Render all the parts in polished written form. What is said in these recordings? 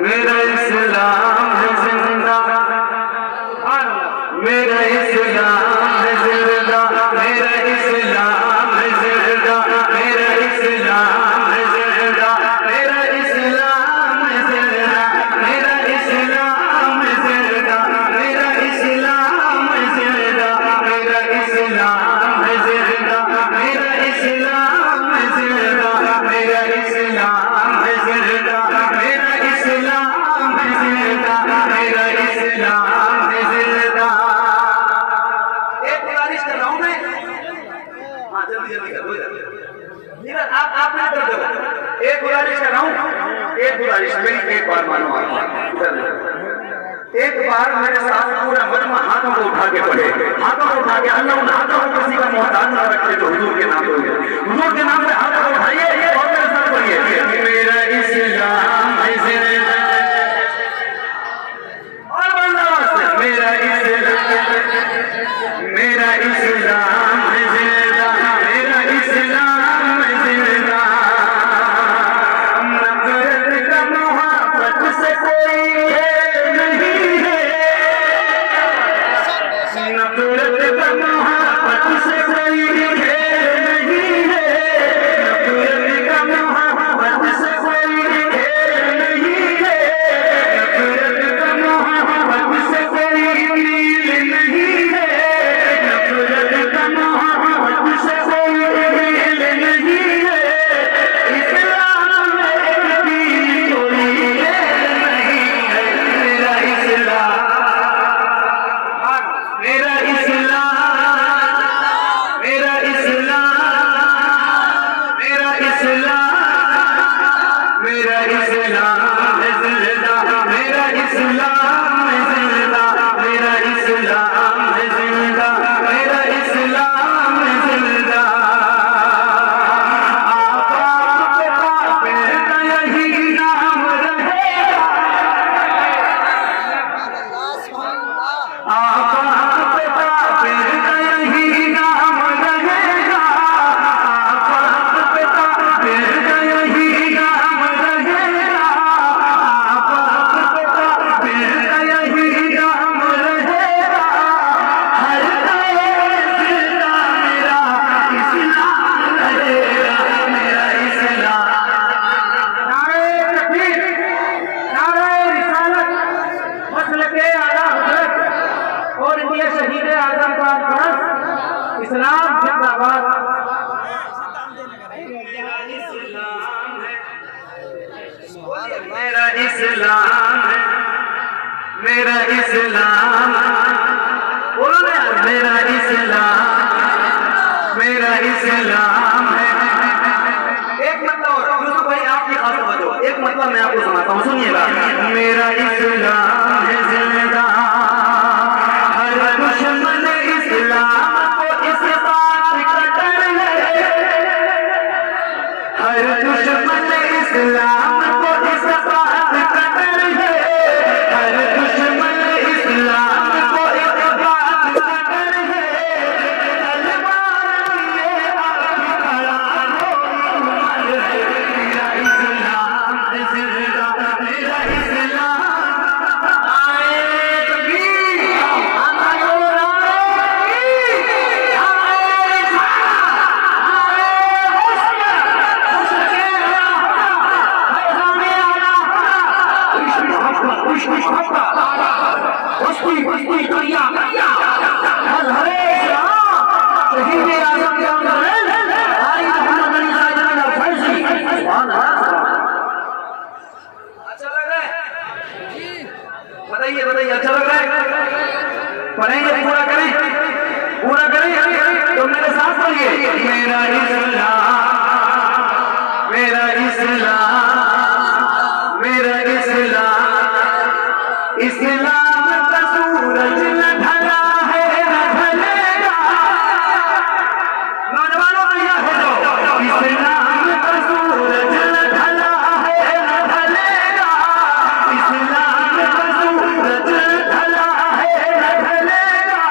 मेरा इस्लाम है जिंदा, मेरा इस्लाम है जिंदा, मेरा इस्लाम है जिंदा, मेरा इस्लाम है जिंदा, मेरा इस्लाम है जिंदा, मेरा इस्लाम है जिंदा, मेरा इस्लाम है जिंदा, मेरा इस्लाम है जिंदा, मेरा इस्लाम है जिंदा, मेरा इस्लाम है जिंदा, मेरा इस्लाम है जिंदा, मेरा इस्लाम है जिंदा। एक गुजारिश कर रहा हूं मैं, हाँ जल्दी जल्दी कर दो यार, आप नहीं कर दो। एक गुजारिश कर रहा हूं, एक गुजारिश मेरी, एक बार मानो आप, एक बार मेरे साथ पूरा मजमा हाथों को उठा के पढ़े, हाथों को उठा के, अल्लाह उन हाथों को किसी का मोहताज ना रखे जो हुजूर के नाम पे, हुजूर के नाम पे हाथों को उठाइए और मेरे साथ पढ़िए, मेरा इस्लाम है जिंदा, और बंदा मेरा इस्लाम, मेरा इस्लाम है जिंदा, मेरा इस्लाम है जिंदा, नफरत का मोहब्बत से कोई खेल नहीं है, नफरत का मोहब्बत से कोई खेल नहीं है, नफरत का मोहब्बत से कोई खेल नहीं है, नफरत का मोहब्बत से कोई मील नहीं है, नफरत का मोहब्बत से कोई मील नहीं है, इस्लाम में भी कोई खेल नहीं है, मेरा इस्लाम, मेरा इस्लाम, मेरा इस्लाम, मेरा इस्लाम, मेरा इस्लाम है जिंदा, मेरा इस्लाम है जिंदा, मेरा इस्लाम है जिंदा, मेरा इस्लाम है जिंदा। आप पे यही नाम रहेगा, आप पे यही नाम रहेगा, आप पे यही नाम रहेगा, आप पे यही नाम रहेगा, हर जिंदा मेरा इस्लाम रहेगा, मेरा इस्लाम। नारे तकबीर, नारे रिसालत, मसलके आला हज़रत और इंडिया शहीद आज़म का परस्त इस्लाम जिंदाबाद। मेरा इस्लाम है, मेरा इस्लाम, बोलो ना यार, मेरा इस्लाम, मेरा इस्लाम है। एक मतलब और यूसुफ भाई आपकी खास समझो, एक मतलब मैं आपको सुनाता हूँ, सुनिएगा। मेरा इस्लाम है जिंदा, हर दुश्मन इस्लाम को इस बात का डर है, हर दुश्मन इस्लाम को इस बात का डर है, हर दुश्मन इस्लाम को इस बात का डर है, तलवार लिए आप खड़ा हो उमर है, मेरा इस्लाम है जिंदा, मेरा इस्लाम। आए तकबीर, आए बताइए बताइए, अच्छा लग रहा है? पढ़ेंगे, पूरा करें, पूरा करें तो मेरे साथ बोलिए, मेरा इस्लाम, मेरा इस्लाम, मेरा इस्लाम, इस्लाम का सूरज न ढला है न ढलेगा, नौजवानों तैयार हो जाओ, इस्लाम का सूरज न ढला है न ढलेगा, इस्लाम का सूरज न ढला है न ढलेगा,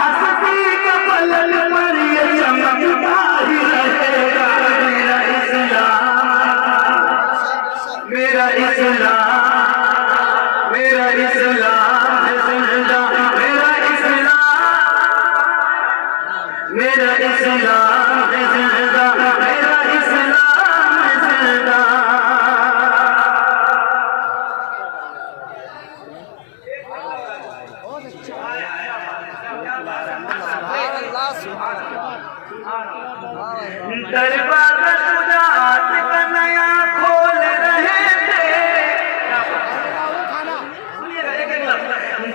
हस्ती का पलक पर ये चमकता ही रहेगा, मेरा इस्लाम, मेरा इस्लाम।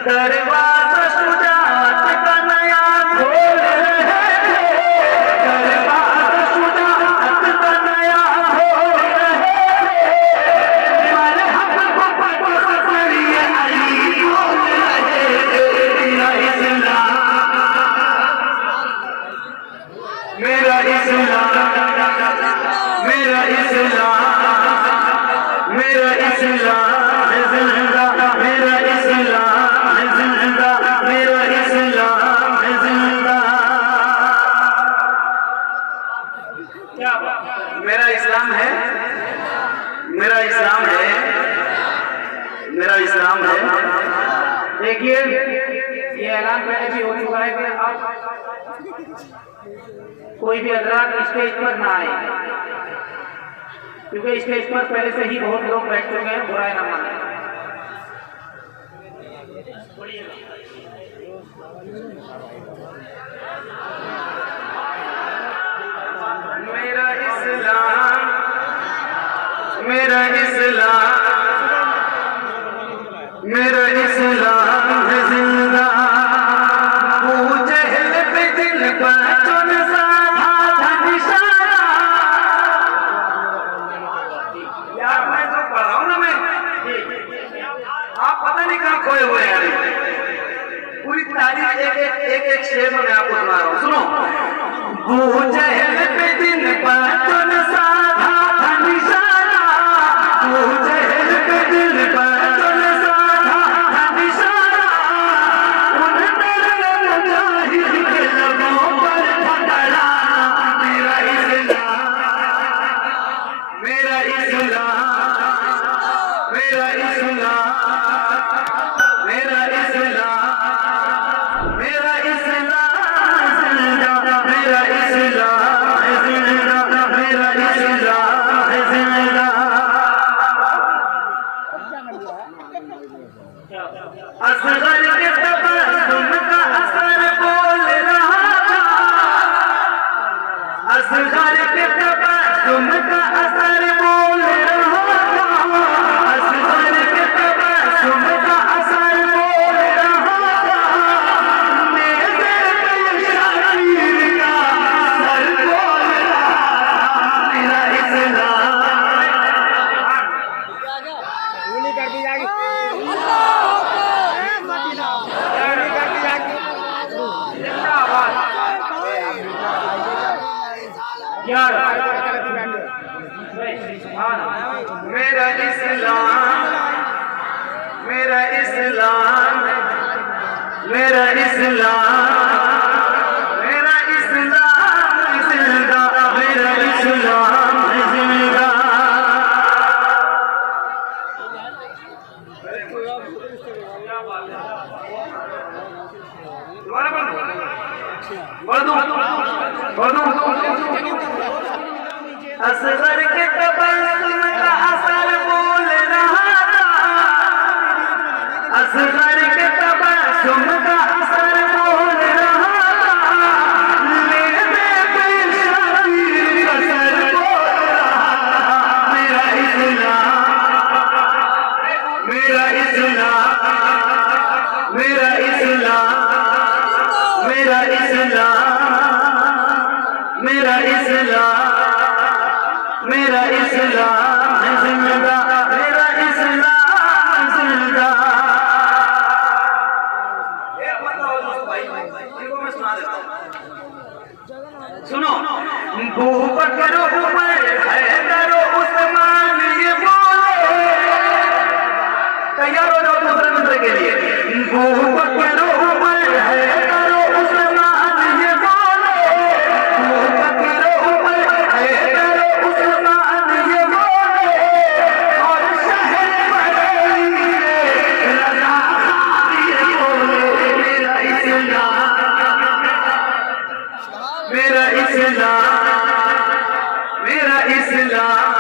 दरवाजा शुजाअत का नया खोल रहे थे, दरवाजा शुजाअत का नया खोल रहे थे, मरहब को पकड़िए अली बोल रहे थे, मेरा इस्लाम, मेरा इस्लाम, मेरा इस्लाम, मेरा इस्लाम है जिंदा, मेरा इस्लाम है जिंदा, मेरा इस्लाम है जिंदा। मेरा इस्लाम है, मेरा इस्लाम है, मेरा इस्लाम है। देखिए ये ऐलान पहले भी हो चुका है कि अब कोई भी हजरात स्टेज पर ना आए, क्योंकि स्टेज पर पहले से ही बहुत लोग बैठ चुके हैं, बुराई ना माने। मेरा इस्लाम, मेरा इस्लाम, मेरा इस्लाम है जिंदा, अबू जहल पे दिल पर चुन साधा था निशाना। यार मैं जो पढ़ रहा हूँ ना, मैं आप पता नहीं कहाँ खोए हुए हैं। पूरी तारीख एक शेर में मैं आपको सुना रहा हूँ, सुनो। अबू जहल पे दिल पर चुन साधा था निशाना, अबू जहल पे दिल पर चुन साधा था निशाना, उन मुजाहिद के लबों पर ठहराना। मेरा इस्लाम, मेरा इस्लाम, मेरा इस्लाम, मेरा इस्लाम, मेरा इस्लाम जिंदा, मेरा इस्लाम है जिंदा, मेरा इस्लाम है जिंदा। असगर के तबस्सुम का असर बोल रहा था, असगर के तबस्सुम का असर बोल रहा था, असगर के तबस्सुम का असर बोल रहा था, मेरे शरीर का सर बोल रहा था। मेरा इस्लाम, गोली कर दी जाएगी, मेरा इस्लाम, मेरा इस्लाम, मेरा इस्लाम, मेरा इस्लाम है जिंदा, मेरा इस्लाम है जिंदा। असगर के तबस्सुम का असर बोल रहा था, असगर के तबस्सुम का असर बोल रहा था, मेरे शरीर का सर बोल रहा था। मेरा इस्लाम, मेरा इस्लाम, मेरा इस्लाम, मेरा इस्लाम, मेरा इस्लाम, मेरा इस्लाम है जिंदा, मेरा इस्लाम जिंदा। सुनो, अबू बकर उमर हैदर उस्मान ये बोले, तैयार हो जाओ दूसरे मंत्र के लिए। अबू बकर उमर हैदर उस्मान ये बोले, अबू बकर उमर हैदर उस्मान ये बोले, और शहर बरेली से रज़ा खान ये बोले। मेरा इस्लाम, मेरा इस्लाम, मेरा इस्लाम,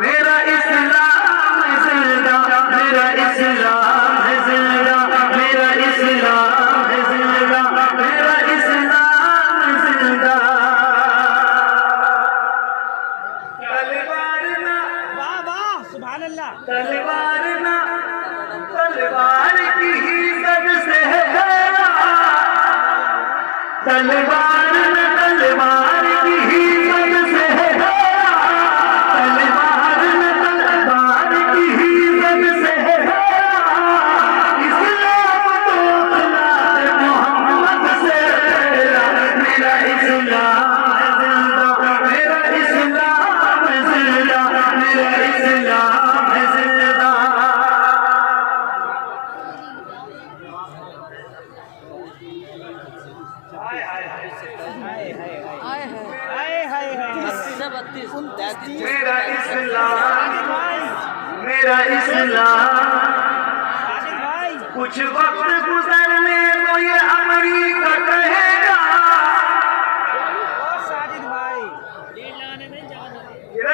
मेरा इस्लाम है जिंदा, मेरा इस्लाम है जिंदा, मेरा इस्लाम है जिंदा, मेरा इस्लाम है जिंदा। तलवार ना, वाह वाह, सुभान अल्लाह। तलवार ना तलवार की हिस्सत से है तलवार में तलवार की हिस्सत से है तलवार में तलवार की हिस्सत से है इस्लाम तो खिलाफ मोहम्मद से मेरा इस्लाम जिंदा मेरा इस्लाम जिंदा मेरा इस्लाम जिंदा। मेरा इस्लाम कुछ वक्त गुजरने तो ये अमरीका कहेगा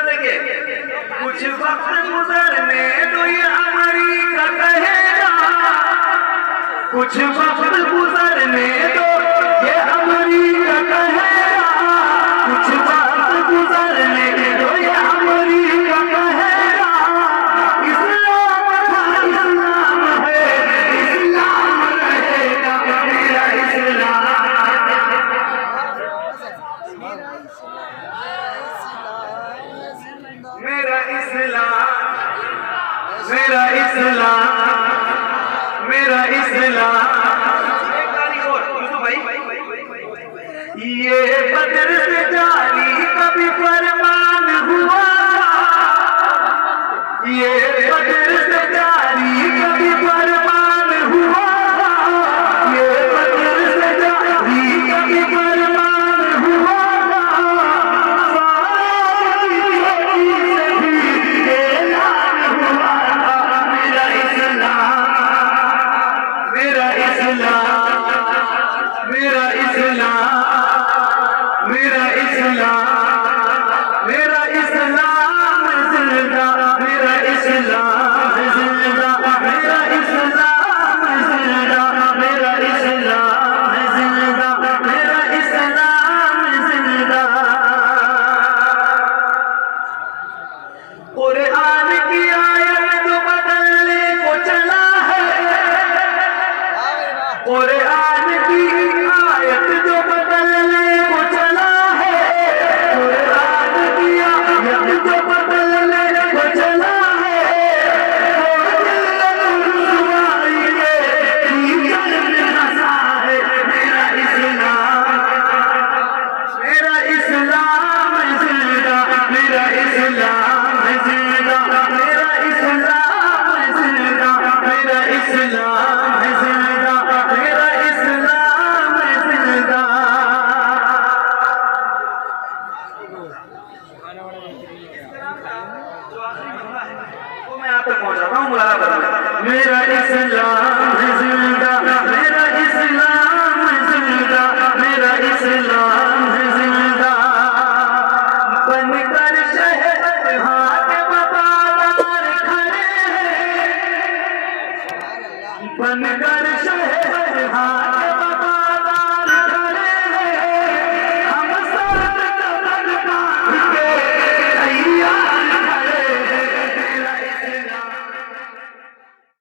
देखिए कुछ वक्त गुजरने तो ये अमरीका कहेगा कुछ वक्त गुजरने तो ये अमरीका कहेगा कुछ वक्त गुजरने तो ये अमरीका कहेगा इस्लाम था इस्लाम है इस्लाम रहेगा मेरा इस्लाम मेरा इस्लाम मेरा इस्लाम मेरा इस्लाम। एक तारीख और भाई ये बदर से जारी कभी फरमान हुआ ये बदर से जारी कभी फरमान हुआ ये बदर से जारी कभी फरमान हुआ मेरा इस्लाम मेरा इस्लाम मेरा इस्लाम मेरा इस्लाम मेरा इस्लाम जिंदा मेरा इस्लाम जिंदा मेरा इस्लाम जिंदा मेरा इस्लाम जिंदा मेरा इस्लाम जिंदा। कुरान की आयत जो बदलने को चला है कुरान की आयत जो बदलने को चला है कुरान की आयत जो बदलने को चला है मेरा इस्लाम जिंदा मेरा इस्लाम जिंदा मेरा इस्लाम जिंदा मेरा इस्लाम जिंदा मेरा इस्लाम जिंदा। वो मैं आप तक पहुंचाता हूँ मुलाकात मेरा इस्लाम जिंदा मेरा इस्लाम जिंदा मेरा इस्लाम जिंदा। बनकर शहर हाथ वफादार खड़े हैं बनकर शहर हाथ